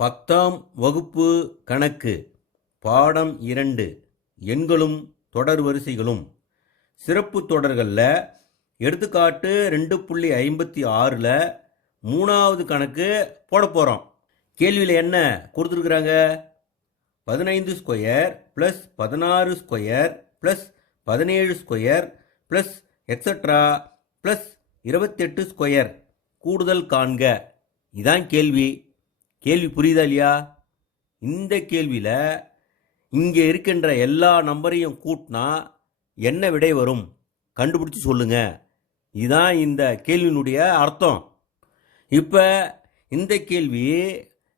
10ஆம் வகுப்பு கணக்கு பாடம் 2 எண்களும் தொடர் வரிசைகளும் சிறப்பு தொடர்களில் எடுத்துக்காட்டு 2.56ல் 3வது கணக்கு போட போகிறோம். கேள்வியில் என்ன கொடுத்துருக்குறாங்க? 15 square plus 16 square plus 17 square plus extra plus 28 square கூடுதல் காண்க. இதான் கேள்வி. கேள்வி புரியுதா இல்லையா? இந்த கேள்வியில் இங்கே இருக்கின்ற எல்லா நம்பரையும் கூட்டினா என்ன விடை வரும் கண்டுபிடிச்சி சொல்லுங்க. இதுதான் இந்த கேள்வியினுடைய அர்த்தம். இப்போ இந்த கேள்வி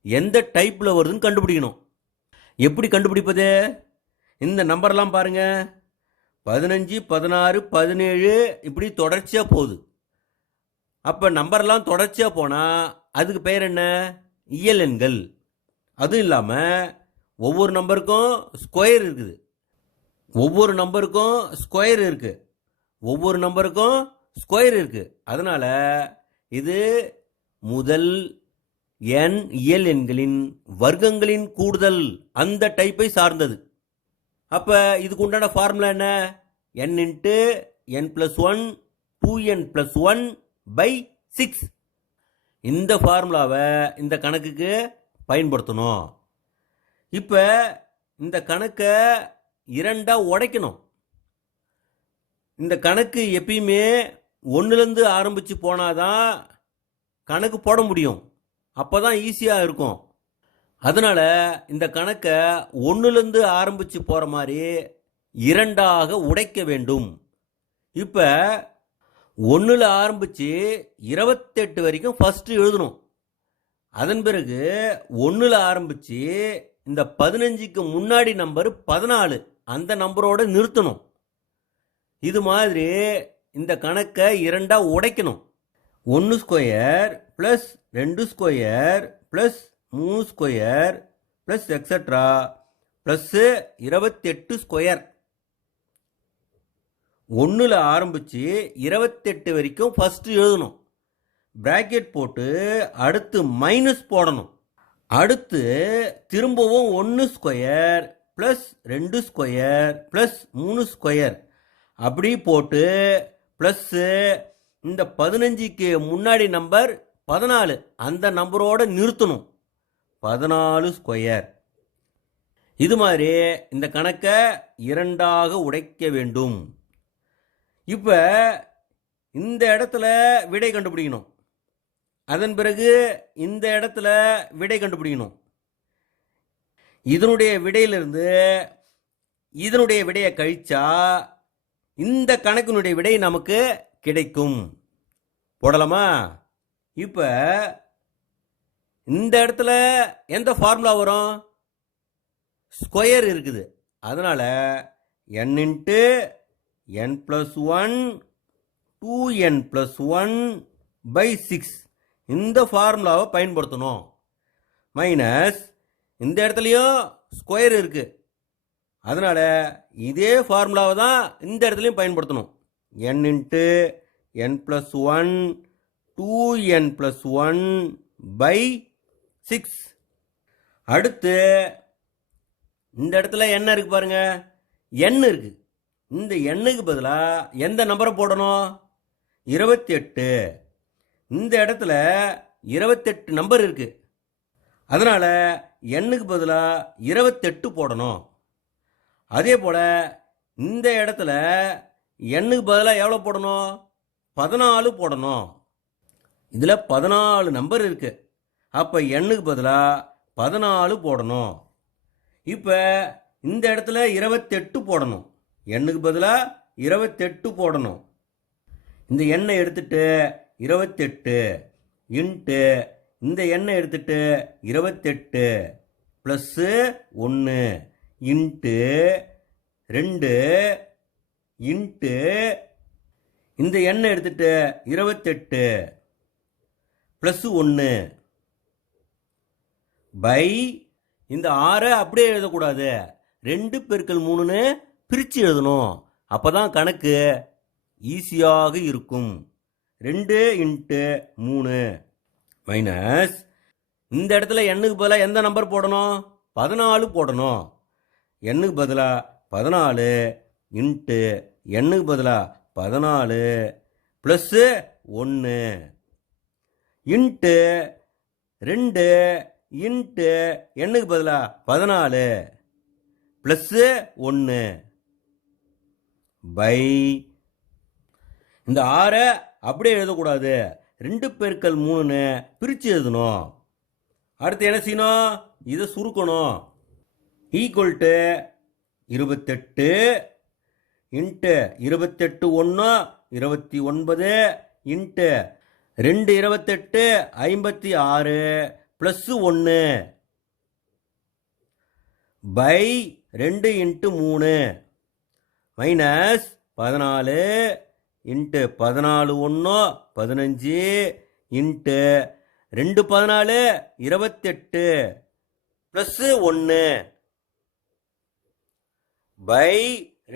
எந்த டைப்பில் வருதுன்னு கண்டுபிடிக்கணும். எப்படி கண்டுபிடிப்பது? இந்த நம்பர்லாம் பாருங்க, 15, 16, 17 இப்படி தொடர்ச்சியாக போகுது. அப்போ நம்பர்லாம் தொடர்ச்சியாக போனால் அதுக்கு பெயர் என்ன? இயல் எண்கள். அதுவும் இல்லாமல் ஒவ்வொரு நம்பருக்கும் ஸ்கொயர் இருக்குது, ஒவ்வொரு நம்பருக்கும் ஸ்கொயர் இருக்குது, ஒவ்வொரு நம்பருக்கும் ஸ்கொயர் இருக்குது. அதனால் இது முதல் எண் இயல் எண்களின் வர்க்கங்களின் கூடுதல், அந்த டைப்பை சார்ந்தது. அப்போ இதுக்கு உண்டான ஃபார்முலா என்ன? n into n+1 2n+1/6. இந்த ஃபார்முலாவை இந்த கணக்குக்கு பயன்படுத்தணும். இப்போ இந்த கணக்கை இரண்டாக உடைக்கணும். இந்த கணக்கு எப்பயுமே ஒன்றுலேருந்து ஆரம்பித்து போனாதான் கணக்கு போட முடியும், அப்போ தான் ஈஸியாக இருக்கும். அதனால் இந்த கணக்கை ஒன்றுலேருந்து ஆரம்பித்து போகிற மாதிரி இரண்டாக உடைக்க வேண்டும். இப்போ 1ல் ஆரம்பித்து 28 வரைக்கும் ஃபஸ்ட்டு எழுதணும். அதன் பிறகு 1ல் ஆரம்பித்து இந்த 15க்கு முன்னாடி நம்பர் 14, அந்த நம்பரோடு நிறுத்தணும். இது மாதிரி இந்த கணக்கை இரண்டாக உடைக்கணும். 1 square plus 2 square plus 3 square plus extra plus 28 square. 1ல் ஆரம்பித்து 28 வரைக்கும் ஃபஸ்ட்டு எழுதணும். பிராக்கெட் போட்டு அடுத்து மைனஸ் போடணும். அடுத்து திரும்பவும் 1 square plus 2 square plus 3 square அப்படி போட்டு ப்ளஸ்ஸு இந்த 15க்கு முன்னாடி நம்பர் 14, அந்த நம்பரோடு நிறுத்தணும். 14 ஸ்கொயர். இது மாதிரி இந்த கணக்கை இரண்டாக உடைக்க வேண்டும். இப்போ இந்த இடத்துல விடை கண்டுபிடிக்கணும். அதன் பிறகு இந்த இடத்துல விடை கண்டுபிடிக்கணும். இதனுடைய விடையிலிருந்து இதனுடைய விடையை கழிச்சா இந்த கணக்கினுடைய விடை நமக்கு கிடைக்கும். போடலாமா? இப்போ இந்த இடத்துல எந்த ஃபார்முலா வரும்? ஸ்கொயர் இருக்குது. அதனால் n இன்ட்டு n+1 2n+1/6 இந்த ஃபார்முலாவை பயன்படுத்தணும். மைனஸ் இந்த இடத்துலையும் ஸ்கொயர் இருக்குது. அதனால் இதே ஃபார்முலாவை தான் இந்த இடத்துலையும் பயன்படுத்தணும். n into n+1 2n+1/6. அடுத்து இந்த இடத்துல என்ன இருக்குது பாருங்க, n இருக்குது. இந்த எண்ணுக்கு பதிலாக எந்த நம்பரை போடணும்? 28. இந்த இடத்துல 28 நம்பர் இருக்குது. அதனால் எண்ணுக்கு பதிலாக 28 போடணும். அதே போல் இந்த இடத்துல எண்ணுக்கு பதிலாக எவ்வளோ போடணும்? 14 போடணும். இதில் 14 நம்பர் இருக்குது. அப்போ எண்ணுக்கு பதிலாக 14 போடணும். இப்போ இந்த இடத்துல 28 போடணும். எண்ணுக்கு பதிலாக 28 போடணும். இந்த எண்ணை எடுத்துட்டு 28 இன்ட்டு இந்த எண்ணை எடுத்துட்டு 28 ப்ளஸ்ஸு 1 இன்ட்டு 2 இன்ட்டு இந்த எண்ணை எடுத்துட்டு 28 ப்ளஸ்ஸு 1 பை இந்த 6 அப்படியே எழுதக்கூடாது, 2 பெருக்கல் 3ன்னு பிரித்து எழுதணும். அப்போ தான் கணக்கு ஈஸியாக இருக்கும். 2 இன்ட்டு 3 மைனஸ் இந்த இடத்துல எண்ணுக்கு பதிலாக எந்த நம்பர் போடணும்? 14 போடணும். எண்ணுக்கு பதிலாக 14 இன்ட்டு எண்ணுக்கு பதிலாக 14 ப்ளஸ்ஸு 1 இன்ட்டு 2 இன்ட்டு எண்ணுக்கு பதிலாக 14 ப்ளஸ்ஸு 1 பை இந்த 6 அப்படியே எழுதக்கூடாது. 2 பெருக்கல் 3ன்னு பிரித்து எழுதணும். அடுத்து என்ன செய்யணும்? இதை சுருக்கணும். Equal to 28 into 28 1 29 into 2 28 56 plus 1 by 2 into 3 minus 14 into 14 1 15 into 2 14 28 plus 1 by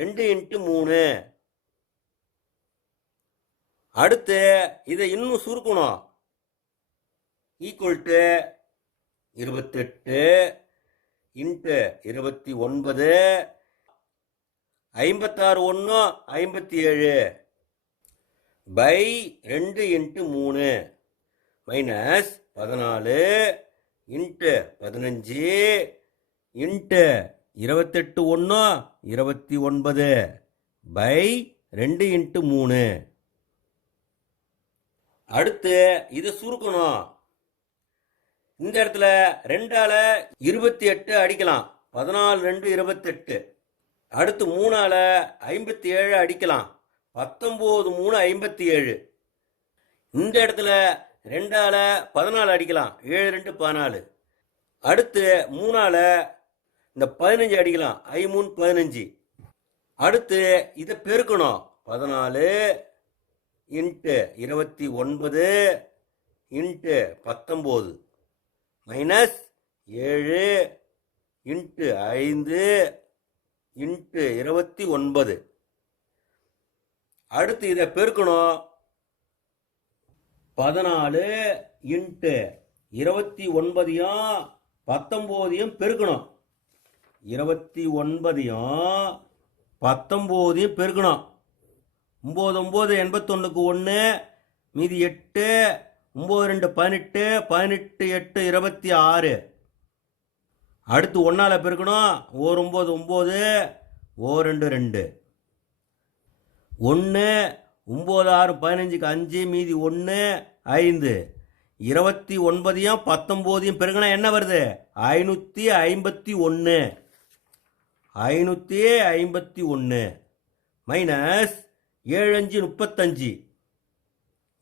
2 into 3. அடுத்து இதை இன்னும் சுருக்கணும். Equal to 28 into 29 56 1 57 by 2 into 3 minus 14 into 15 into 28 1 29 by 2 into 3. அடுத்து இதை சுருக்கணும். இந்த இடத்துல 2ஆல 28 அடிக்கலாம். 14 2 28. அடுத்து 3ஆல 57 அடிக்கலாம். 19 3 57. இந்த இடத்துல 2ஆல 14 அடிக்கலாம். 7 2 14. அடுத்து 3ஆல இந்த 15 அடிக்கலாம். 3 15. அடுத்து இதை பெருக்கணும். 14 into 29 into 19 minus 7 into 5 into 29. அடுத்து இதை பெருக்கணும். 14 இன்ட்டு 29யும் 19யும் பெருக்கணும். 29யும் 19யும் பெருக்கணும். 9 9 81க்கு 1 மீதி 8 9 2 18 18 8 26. அடுத்து 1ஆல் பெருக்கணும். 1 9 9 1 2 2 1 9 6 15க்கு 5 மீதி 1 5 29யும் 19யும் பெருக்கினா என்ன வருது? 551. 551 மைனஸ் 7 5 35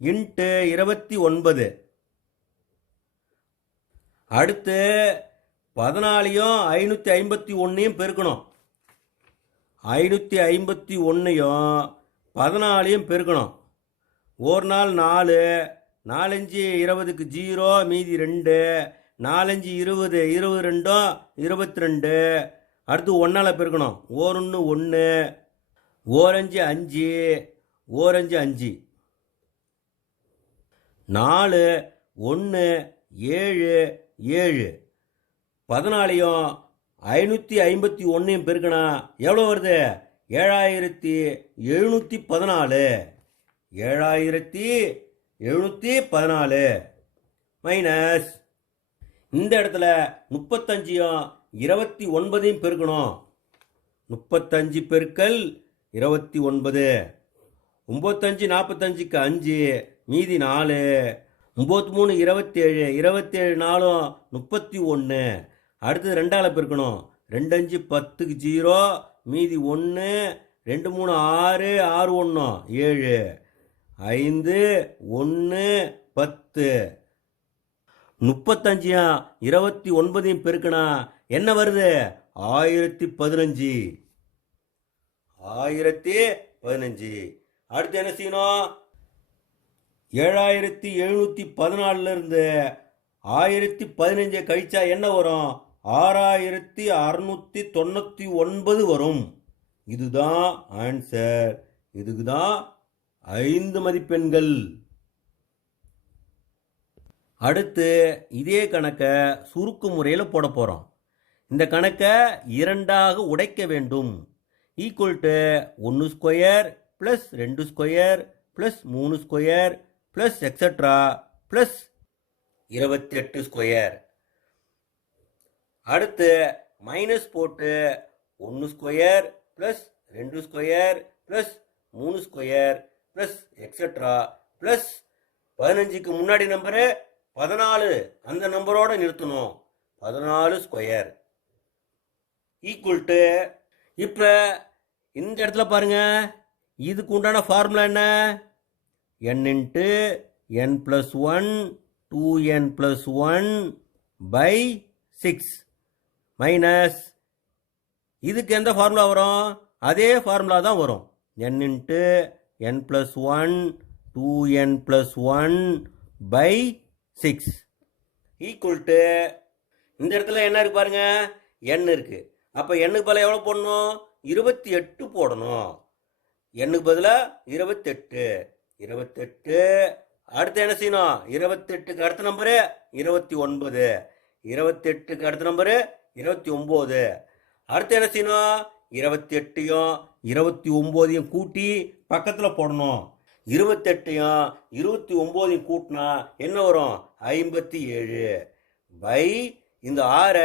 இன்ட்டு 29. அடுத்து 14யும் 551யும் பெருக்கணும். 551யும் 14யும் பெருக்கணும். ஒரு நாள் 4 4 5 20க்கு 0 மீதி 2 4 5 20 22 22. அடுத்து 1ஆல் பெருக்கணும். 1 1 1 1 5 5 1 5 5 4 1 7 7. 14யும் 551யும் பெருக்கினா எவ்வளோ வருது? 7714. 7714 மைனஸ் இந்த இடத்துல 35யும் 29யும் பெருக்கணும். 35 பெருக்கல் 29. 95 45க்கு 5 மீதி 4 93 27 27 4 31. அடுத்து 2ஆல் பெருக்கணும். 2 5 10க்கு 0 மீதி 1 2 3 6 6 1 7 5 1 10. 35யும் 29யும் பெருக்கினா என்ன வருது? 1015. 1015. அடுத்து என்ன செய்யணும்? 7714 இருந்து 1015 கழிச்சா என்ன வரும்? 6699 வரும். இதுதான் ஆன்சர். இதுக்கு தான் 5 மதிப்பெண்கள். அடுத்து இதே கணக்கை சுருக்கு முறையில் போட போகிறோம். இந்த கணக்கை இரண்டாக உடைக்க வேண்டும். Equal to 1 square plus 2 square plus 3 square plus extra plus 28 square. அடுத்து மைனஸ் போட்டு 1 square plus 2 square plus 3 square plus extra plus 15க்கு முன்னாடி நம்பரு 14, அந்த நம்பரோட நிறுத்தணும், 14 ஸ்கொயர் ஈக்குவல் டு. இப்போ இந்த இடத்துல பாருங்க, இதுக்கு உண்டான ஃபார்முலா என்ன? n into n + 1 2n + 1 by 6 minus இதுக்கு எந்த ஃபார்முலா வரும்? அதே ஃபார்முலா தான் வரும். n into n + 1 2n + 1 by 6 equal to. இந்த இடத்துல என்ன இருக்கு பாருங்க, n இருக்கு. அப்போ எண்ணுக்கு பதிலாக எவ்வளோ போடணும்? 28 போடணும். எண்ணுக்கு பதிலாக 28. அடுத்து என்ன செய்யணும்? 28க்கு அடுத்த நம்பரு 29. 28க்கு அடுத்த நம்பரு 29. அடுத்து என்ன செய்யணும்? 28யும் 29யும் கூட்டி பக்கத்தில் போடணும். 28யும் 29யும் கூட்டினா என்ன வரும்? 57 பை இந்த 6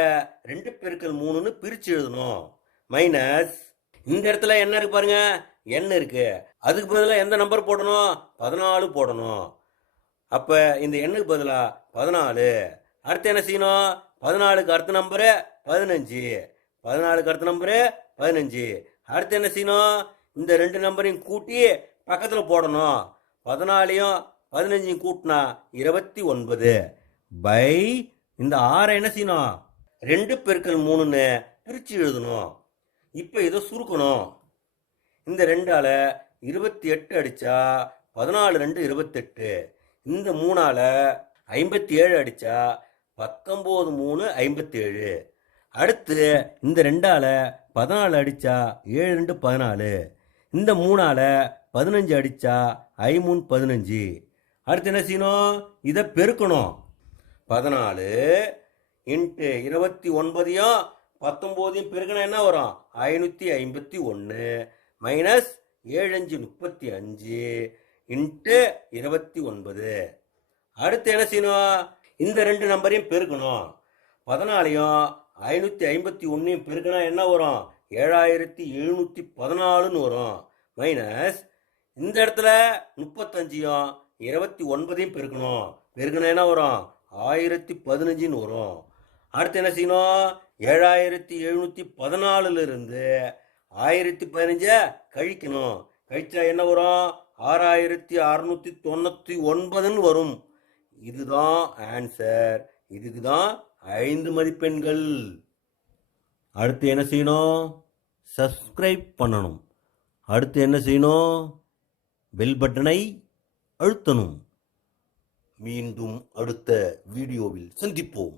2 பெருக்கல் 3ன்னு பிரித்து எழுதணும். மைனஸ் இந்த இடத்துல என்ன இருக்கு பாருங்க, n இருக்கு. அதுக்கு பதிலாக எந்த நம்பர் போடணும்? 14 போடணும். அப்போ இந்த எண்ணுக்கு பதிலாக 14. அடுத்து என்ன செய்யணும்? 14க்கு அடுத்த நம்பரு 15. 14க்கு அடுத்த நம்பரு 15. அடுத்து என்ன செய்யணும்? இந்த 2 நம்பரையும் கூட்டி பக்கத்தில் போடணும். 14யும் 15யும் கூட்டினா 29 பை இந்த 6 என்ன செய்யணும்? 2 பெருக்கல் 3ன்னு பிரித்து எழுதணும். இப்போ இதை சுருக்கணும். இந்த 2ஆல் 28 அடித்தா 14 2 28. இந்த 3ஆல் 57 அடித்தா 19 3 57. அடுத்து இந்த 2ஆல் 14 அடித்தா 7 2 14. இந்த 3ஆல் 15 அடித்தா 5 3 15. அடுத்து என்ன செய்யணும்? இதை பெருக்கணும். 14 இன்ட்டு 29யும் 19யும் பெருக்கினா என்ன வரும்? 551 மைனஸ் 7 5 35 இன்ட்டு 29. அடுத்து என்ன செய்யணும்? இந்த 2 நம்பரையும் பெருக்கணும். 14யும் 551யும் பெருக்கினா என்ன வரும்? 7714ன்னு வரும். மைனஸ் இந்த இடத்துல 35யும் 29யும் பெருக்கணும். பெருக்கினா என்ன வரும்? 1015ன்னு வரும். அடுத்து என்ன செய்யணும்? 7714லிருந்து 1015 கழிக்கணும். கழிச்சா என்ன வரும்? 6699ன்னு வரும். இதுதான் ஆன்சர். இதுக்கு தான் 5 மதிப்பெண்கள். அடுத்து என்ன செய்யணும்? சப்ஸ்கிரைப் பண்ணணும். அடுத்து என்ன செய்யணும்? பெல் பட்டனை அழுத்தணும். மீண்டும் அடுத்த வீடியோவில் சந்திப்போம்.